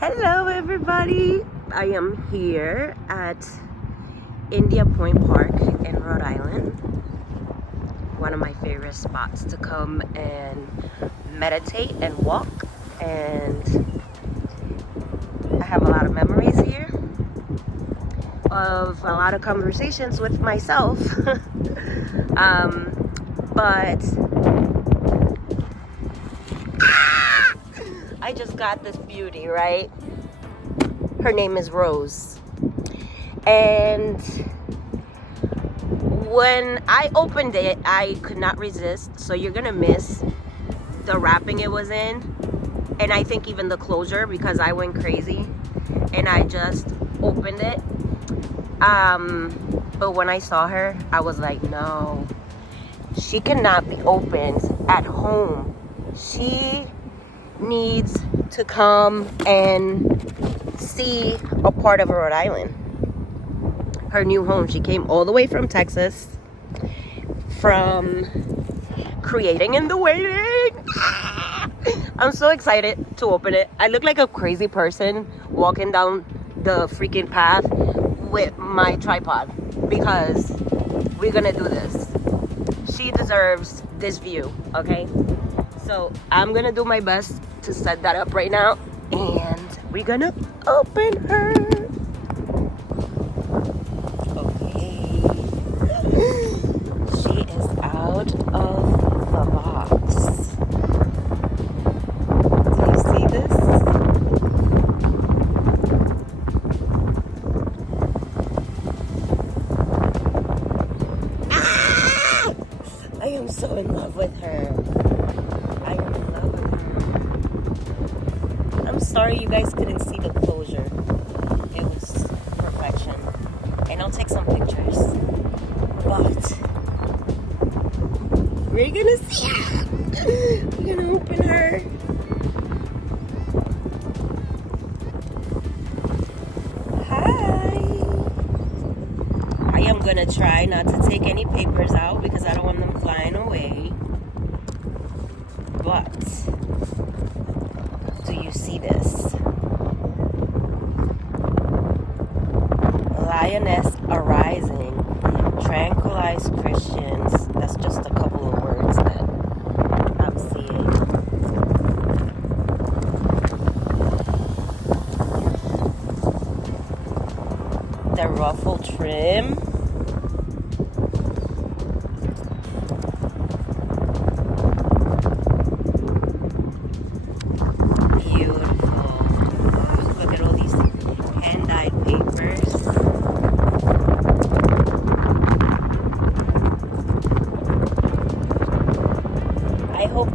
Hello everybody, I am here at India Point Park in Rhode Island. One of my favorite spots to come and meditate and walk, and I have a lot of memories here of a lot of conversations with myself. But I just got this beauty, right? Her name is Rose. And when I opened it, I could not resist. So you're gonna miss the wrapping it was in. And I think even the closure, because I went crazy and I just opened it. But when I saw her, I was like, no, she cannot be opened at home. She needs to come and see a part of Rhode Island, her new home. She came all the way from Texas, from creating in the waiting. I'm so excited to open it. I look like a crazy person walking down the freaking path with my tripod, because we're gonna do this. She deserves this view, okay? So I'm gonna do my best to set that up right now, and we're gonna open her. Okay. She is out of the box. Do you see this? Ah! I am so in love with her. Sorry you guys couldn't see the closure. It was perfection. And I'll take some pictures. But we're gonna see her. We're gonna open her. Hi. I am gonna try not to take any papers out because I don't want them flying away. But do you see this? Lioness arising, tranquilize Christians. That's just a couple of words that I'm seeing. The ruffle trim.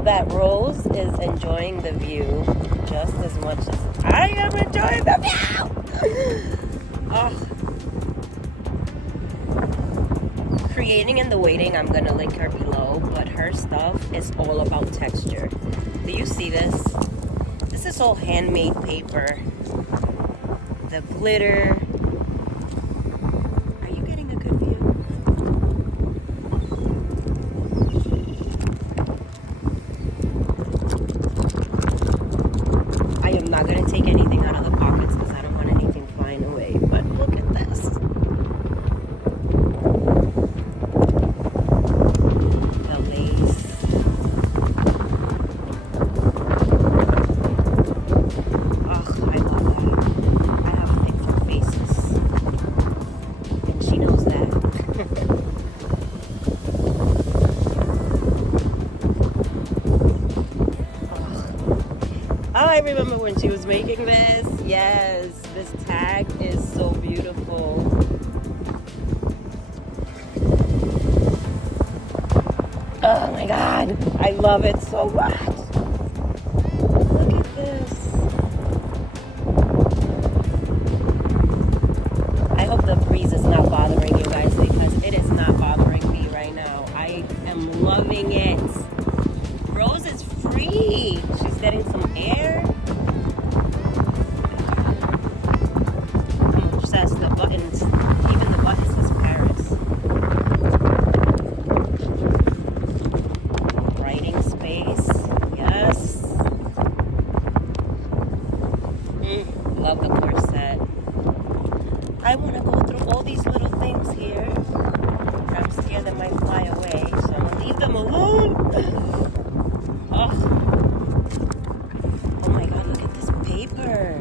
That Rose is enjoying the view just as much as I am enjoying the view. Oh. Creating in the waiting, I'm gonna link her below, but her stuff is all about texture. Do you see this? This is all handmade paper. The glitter. Are you getting a good view? I'm not going to take anything out of the pockets because I don't want anything flying away. But look at this. The lace. Oh, I love that. I have a thing for faces. And she knows that. Oh, I remember when she was making this. Yes, this tag is so beautiful. Oh my God, I love it so much. Look at this. I hope the breeze is not bothering you guys, because it is not bothering me right now. I am loving it. Rose is free. She's getting some air. It says the buttons, even the button says Paris. Writing space. love the corset. I want to go through all these little things here. I'm scared they might fly away, so I'm gonna leave them alone. Oh. Oh my god, look at this paper.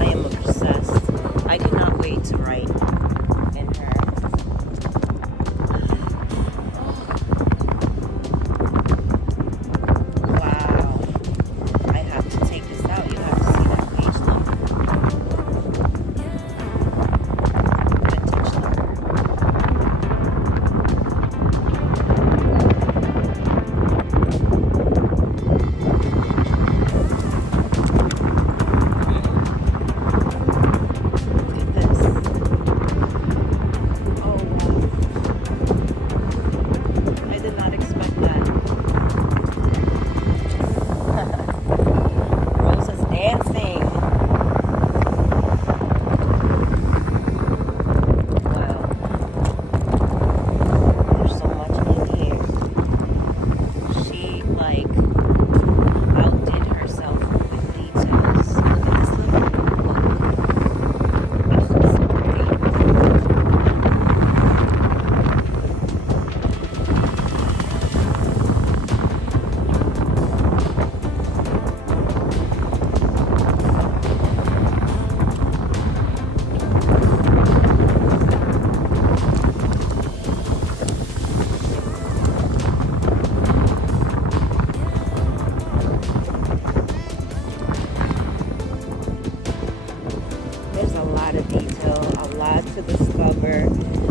I am obsessed. I cannot wait to write in her. Wow. I have to take this out. You have to see that page look. Vintage look. Look at this. Oh wow. I did not expect that. Rose is dancing. Wow. There's so much in here. She like outdid herself with details. Look at this little book. Oh, it's so pretty. There's a lot of detail, a lot to discover.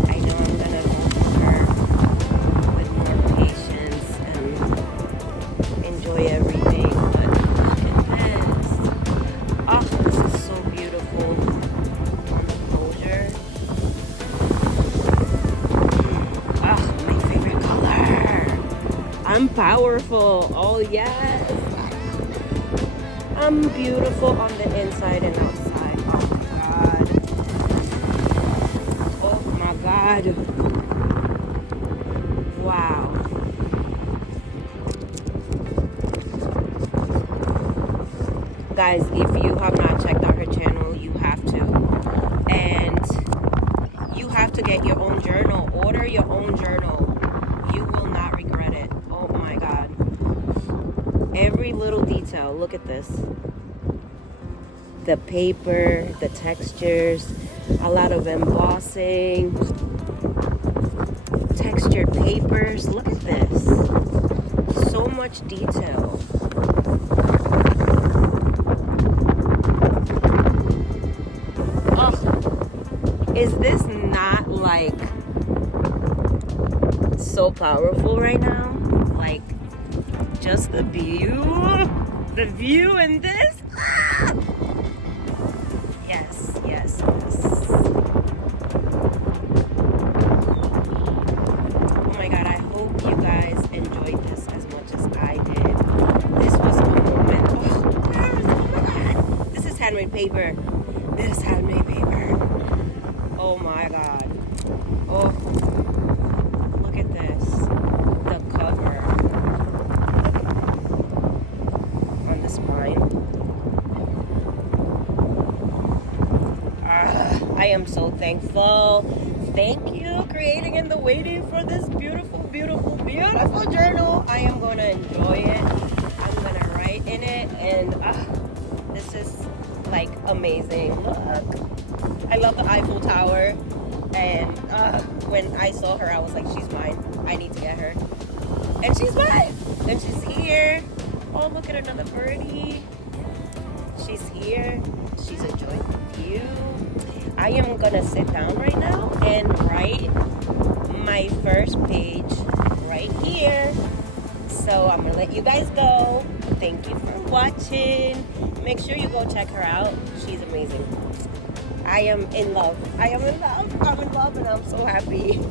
I know I'm gonna go through her with more patience and enjoy everything. But look at this. Oh, this is so beautiful. On the closure. Oh, my favorite color. I'm powerful. Oh yes. I'm beautiful on the inside and outside. Oh my god. Wow. Guys, if you have not checked out her channel, you have to. And you have to get your own journal. Order your own journal. You will not regret it. Oh my god. Every little detail. Look at this. The paper, the textures, a lot of embossing, textured papers. Look at this. So much detail. Oh, is this not like so powerful right now? Like just the view in this. Ah! Yes. Oh my god, I hope you guys enjoyed this as much as I did. This was a moment. Oh my god. This is handmade paper. This is handmade paper. Oh my god. Oh, look at this. The cover on the spine. I am so thankful. Thank you, Creating in the Waiting, for this beautiful, beautiful, beautiful journal. I am going to enjoy it. I'm going to write in it. And this is like amazing. Look. I love the Eiffel Tower. And when I saw her, I was like, she's mine. I need to get her. And she's mine. And she's here. Oh, look at another birdie. She's here. She's enjoying the view. I am gonna sit down right now and write my first page right here. So I'm gonna let you guys go. Thank you for watching. Make sure you go check her out. She's amazing. I am in love. I'm in love and I'm so happy.